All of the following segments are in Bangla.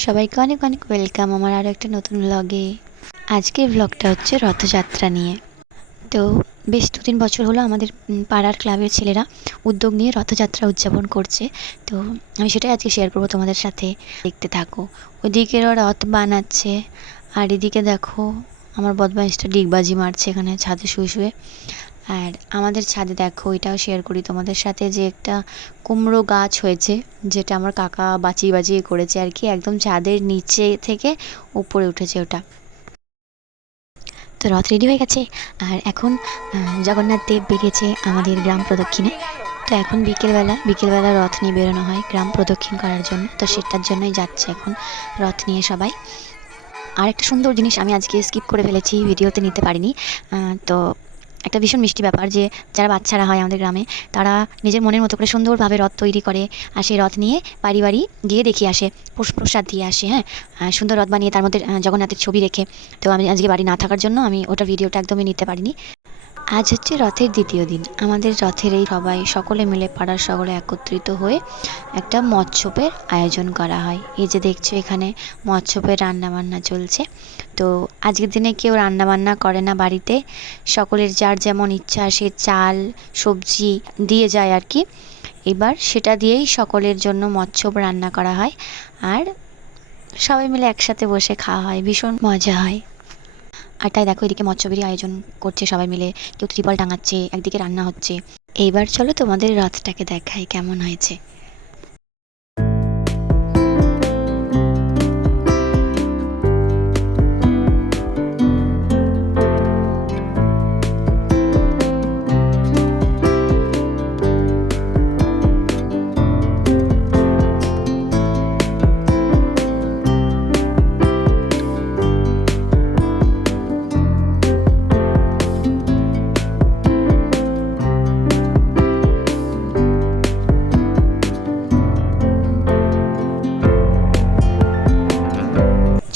সবাইকে অনেক অনেক ওয়েলকাম আমার আরও একটা নতুন ব্লগে। আজকের ব্লগটা হচ্ছে রথযাত্রা নিয়ে। তো বেশ 2-3 বছর হলো আমাদের পাড়ার ক্লাবের ছেলেরা উদ্যোগ নিয়ে রথযাত্রা উদযাপন করছে। তো আমি সেটাই আজকে শেয়ার করবো তোমাদের সাথে, দেখতে থাকো। ওদিকেরও রথ বানাচ্ছে আর এদিকে দেখো আমার বদমাইশটা ডিগবাজি মারছে এখানে ছাদে শুয়ে শুয়ে। আর আমাদের ছাদে দেখো, এটাও শেয়ার করি তোমাদের সাথে, যে একটা কুমড়ো গাছ হয়েছে, যেটা আমার কাকা বাঁচিয়ে বাঁচিয়ে করেছে আর কি, একদম ছাদের নিচে থেকে উপরে উঠেছে ওটা। তো রথ রেডি হয়ে গেছে আর এখন জগন্নাথ দেব বেরিয়েছে আমাদের গ্রাম প্রদক্ষিণে। তো এখন বিকেলবেলা রথ নিয়ে বেরোনো হয় গ্রাম প্রদক্ষিণ করার জন্য, তো সেটার জন্যই যাচ্ছে এখন রথ নিয়ে সবাই। আর একটা সুন্দর জিনিস আমি আজকে স্কিপ করে ফেলেছি, ভিডিওতে নিতে পারিনি। তো একটা ভীষণ মিষ্টি ব্যাপার, যে যারা বাচ্চারা হয় আমাদের গ্রামে, তারা নিজের মনের মতো করে সুন্দরভাবে রথ তৈরি করে আর সেই রথ নিয়ে বাড়ি বাড়ি গিয়ে দেখিয়ে আসে, প্রসাদ দিয়ে আসে। হ্যাঁ, সুন্দর রথ বানিয়ে তার মধ্যে জগন্নাথের ছবি রেখে। তো আমি আজকে বাড়ি না থাকার জন্য আমি ওটা ভিডিওটা একদমই নিতে পারিনি। আজ হচ্ছে রথের দ্বিতীয় দিন। আমাদের রথের এই সকলে মিলে পাড়ার সকলে একত্রিত হয়ে একটা মৎস্যপের আয়োজন করা হয়। এই যে দেখছো এখানে মৎস্যপের রান্নাবান্না চলছে। তো আজকের দিনে কেউ রান্নাবান্না করে না বাড়িতে, সকলের যার যেমন ইচ্ছা সে চাল সবজি দিয়ে যায় আর কি। এবার সেটা দিয়েই সকলের জন্য মৎস্যপ রান্না করা হয় আর সবাই মিলে একসাথে বসে খাওয়া হয়, ভীষণ মজা হয়। আর তাই দেখো এদিকে মৎস্যবেরী আয়োজন করছে সবাই মিলে, কেউ ত্রিপল টাঙাচ্ছে, একদিকে রান্না হচ্ছে। এইবার চলো তোমাদের রথটাকে দেখাই কেমন হয়েছে।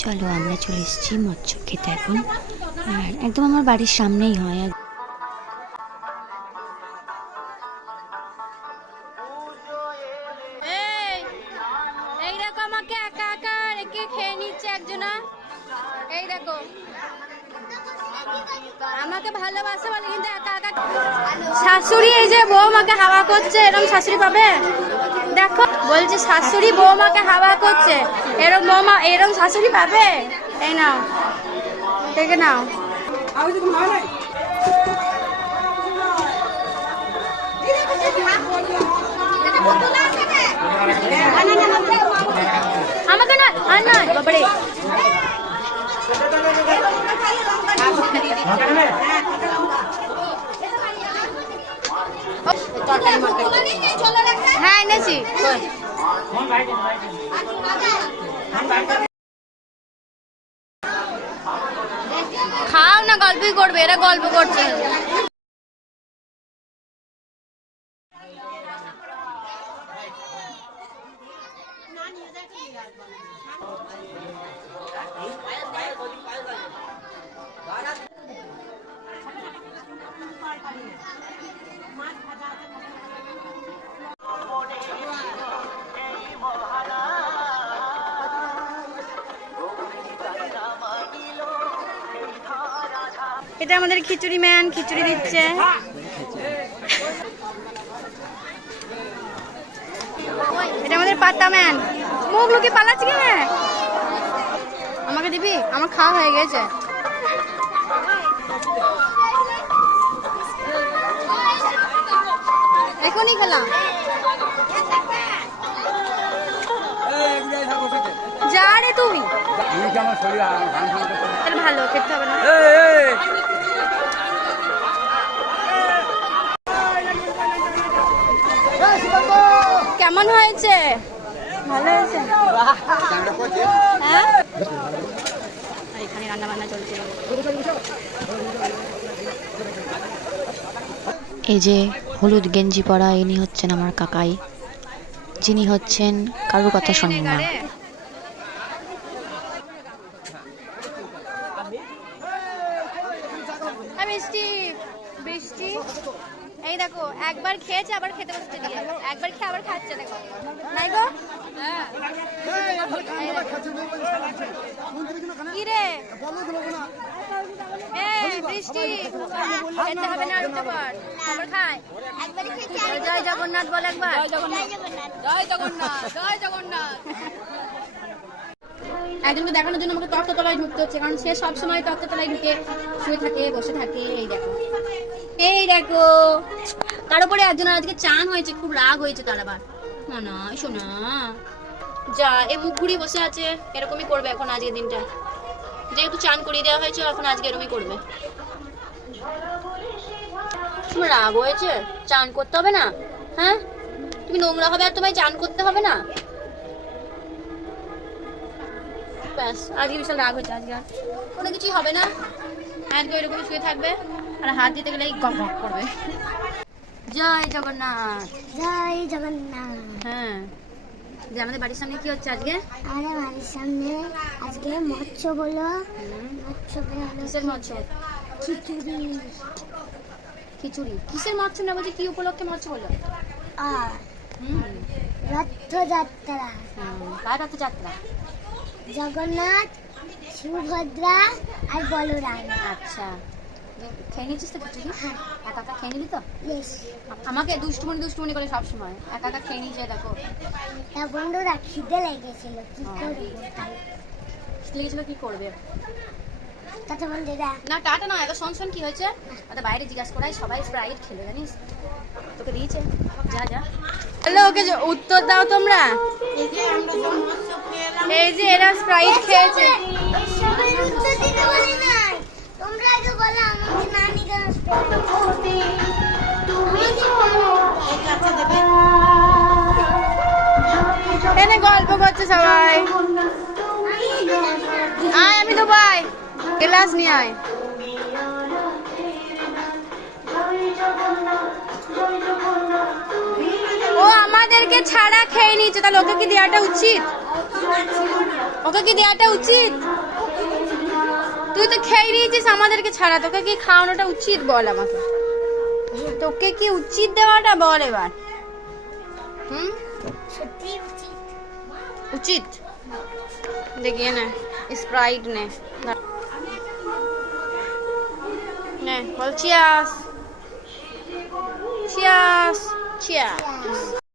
চলো আমরা চলে এসেছি মৎস্য খেতে এখন, আর একদম আমার বাড়ির সামনেই হয়। এই দেখো আমাকে একা একা রেখে খেয়ে নিচ্ছে একজনা। এই দেখো আমাকে ভালোবাসে বলে কিন্তু একা একা। শাশুড়ি এই যে বৌমাকে হাওয়া করছে, এরকম শাশুড়ি পাবে? দেখো বলছে শাশুড়ি বৌমাকে হাওয়া করছে, এরকম বৌমা এরকম শাশুড়ি পাবে? এই নাও, দেখে নাও। আমাকে না আর না বাবারে, হ্যাঁ এনেছি। খাও না, গল্পই করবে, এরা গল্প করছে। এটা আমাদের খিচুড়ি ম্যান খিচুড়ি দিচ্ছে। এটা আমাদের পাতা ম্যান। মুখ লুকিয়ে পালাচ্ছে কি? আমাকে দিবি? আমার খাওয়া হয়ে গেছে। এখনই খেলাম। যা রে তুই, ভালো খেতে হবে না। কেমন হয়েছে? ভালো হয়েছে। হ্যাঁ, এখানে রান্না বান্না চলছে। এই যে হলুদ গেঞ্জি পরা ইনি হচ্ছেন আমার কাকাই, যিনি হচ্ছেন কারোর কথা শোনেন না। বৃষ্টি বৃষ্টি এই দেখো একবার খেয়েছে আবার খেতে বসতে দিয়ে, একবার খেয়ে আবার খাচ্ছে। দেখো নাই গো, বৃষ্টি খেতে হবে না রুটি কর খাবার খায় জয় জগন্নাথ বল একবার জয় জগন্নাথ জয় জগন্নাথ জয় জগন্নাথ একজনকে দেখানোর জন্য আমাকে তক্তা তলায় ঢুকতে হচ্ছে, কারণ সে সবসময় তক্তা তলায় ঢুকে শুয়ে থাকে, বসে থাকে। এই দেখো তার উপরে একজনের আজকে চান হয়েছে, খুব রাগ হয়েছে তার আবার। না শোনা যা এ মুখ ঘুরিয়ে বসে আছে, এরকমই করবে এখন আজকের দিনটা, যেহেতু চান করিয়ে দেওয়া হয়েছে এখন আজকে এরকমই করবে। তোমার রাগ হয়েছে? চান করতে হবে না? হ্যাঁ তুমি নোংরা হবে আর তোমায় চান করতে হবে না? ব্যাস আজকে বিশাল রাগ হয়েছে, আজকে আর কোনো কিছুই হবে না, আজকে ওইরকমই শুয়ে থাকবে আর হাত দিতে গেলেই গপ গপ করবে। জয় জগন্নাথ জয় জগন্নাথ। হ্যাঁ যে আমাদের বাড়ির সামনে কি হচ্ছে আজকে? আমাদের বাড়ির সামনে আজকে মৎস্য বলো, মৎস্যকে হলো কিসের মৎস্য? খিচুড়ি। খিচুড়ি কিসের মৎস্য না বলছি, কি উপলক্ষে মৎস্য বলো? আর রথযাত্রা, কার রথযাত্রা? জগন্নাথ, সুভদ্রা আর বলরাম। আচ্ছা খেয়ে নিচ্ছিস তো খিচুড়ি? হ্যাঁ। একা একা খেয়ে নিলি তো? ইয়েস। আমাকে দুষ্টুমনি করে সবসময় একা একা খেয়ে নিয়েছে। দেখো তা বন্ধুরা খিদে লেগেছিল, কি করবো? লেগেছিল কি করবে? তাতে বন্ধুরা না টাটা না, এবার শোন কি হয়েছে, ওটা বাইরে জিজ্ঞাসা করাই, সবাই স্প্রাইট খেলো জানিস, তোকে দিয়েছে, যা যা। হ্যালো ওকে উত্তর দাও তোমরা। এই যে এরা স্প্রাইট খেয়েছে। এসবের উত্তর দিতে বলি নাই, তোমরা আগে বলো আমাকে নানি কেন এনে গল্প করছে সবাই। আয় আমি তো ভাই গ্লাস নিয়ে আয়। ও আমাদেরকে ছাড়া খেয়ে নিয়েছে, তাহলে ওকে কি দেওয়াটা উচিত? ওকে কি দেওয়াটা উচিত? তুই তো খেয়ে নিয়েছিস আমাদেরকে ছাড়া, তোকে কি খাওয়ানোটা উচিত বল আমাকে, তোকে কি উচিত দেওয়াটা বল এবার। সত্যি উচিত? উচিত দেখিয়ে না স্প্রাইট নে বল চিয়াস চিয়াস চিয়াস।